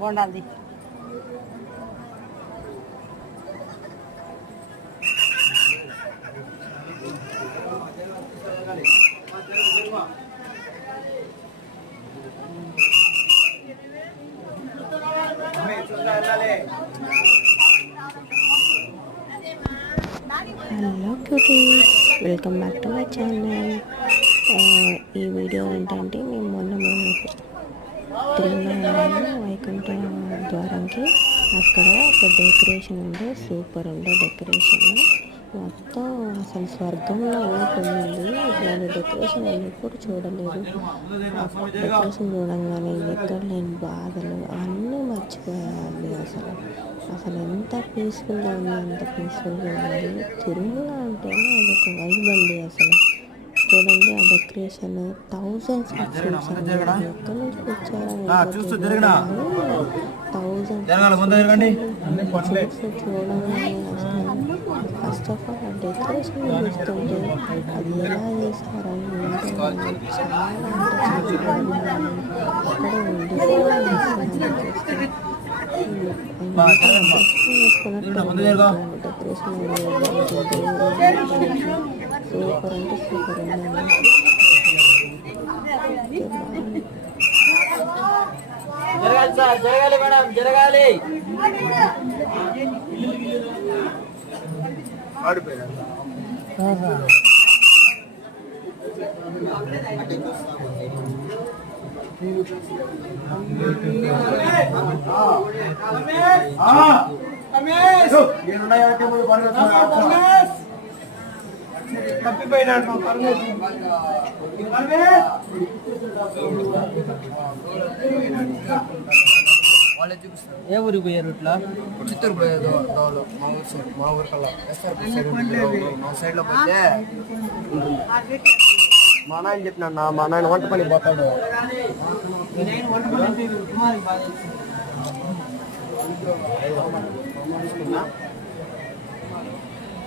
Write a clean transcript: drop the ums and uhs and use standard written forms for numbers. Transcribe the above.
బోండాల్ది hello cuties, welcome back to my channel. ఈ video ఏంటంటే మేము తిరుమల వైకుంఠ ద్వారంకి అక్కడ ఒక డెకరేషన్ ఉండే, సూపర్ ఉండే డెకరేషన్. మొత్తం అసలు స్వర్గంలో ఉన్నట్టుంది. ఇట్లాంటి డెకరేషన్ నేను ఎప్పుడు చూడలేదు. డెకరేషన్ చూడంగానే ఎక్కడ లేని బాధలు అన్నీ మర్చిపోయాలి. అసలు ఎంత పీస్ఫుల్గా ఉంది, అంత పీస్ఫుల్గా ఉంది. తిరుమల అంటేనే అదొక వైబ్ అండి. అసలు చూడండి ఆ డెకరేషన్, థౌజండ్స్ ఆఫ్ ఫ్రూట్స్ ఎక్కడి నుంచి వచ్చారని చూడండి. అసలు ఫస్ట్ ఆఫ్ ఆల్ ఆ డెకరేషన్ చూస్తుంటే అది ఎలా చేశారని అక్కడే ఉండి డెకరేషన్ సూపర్ అంటే సూపర్ ఉందండి. జరగాలి మేడం, జరగాలి. ఏ ఊరికి పోయారు? ఇట్లా చిత్తూరు పోయేది మా ఊరు కల్లా మా సైడ్ లో పోతే మా నాయన చెప్పినా, మా నాయన వంట పని పోతాడు.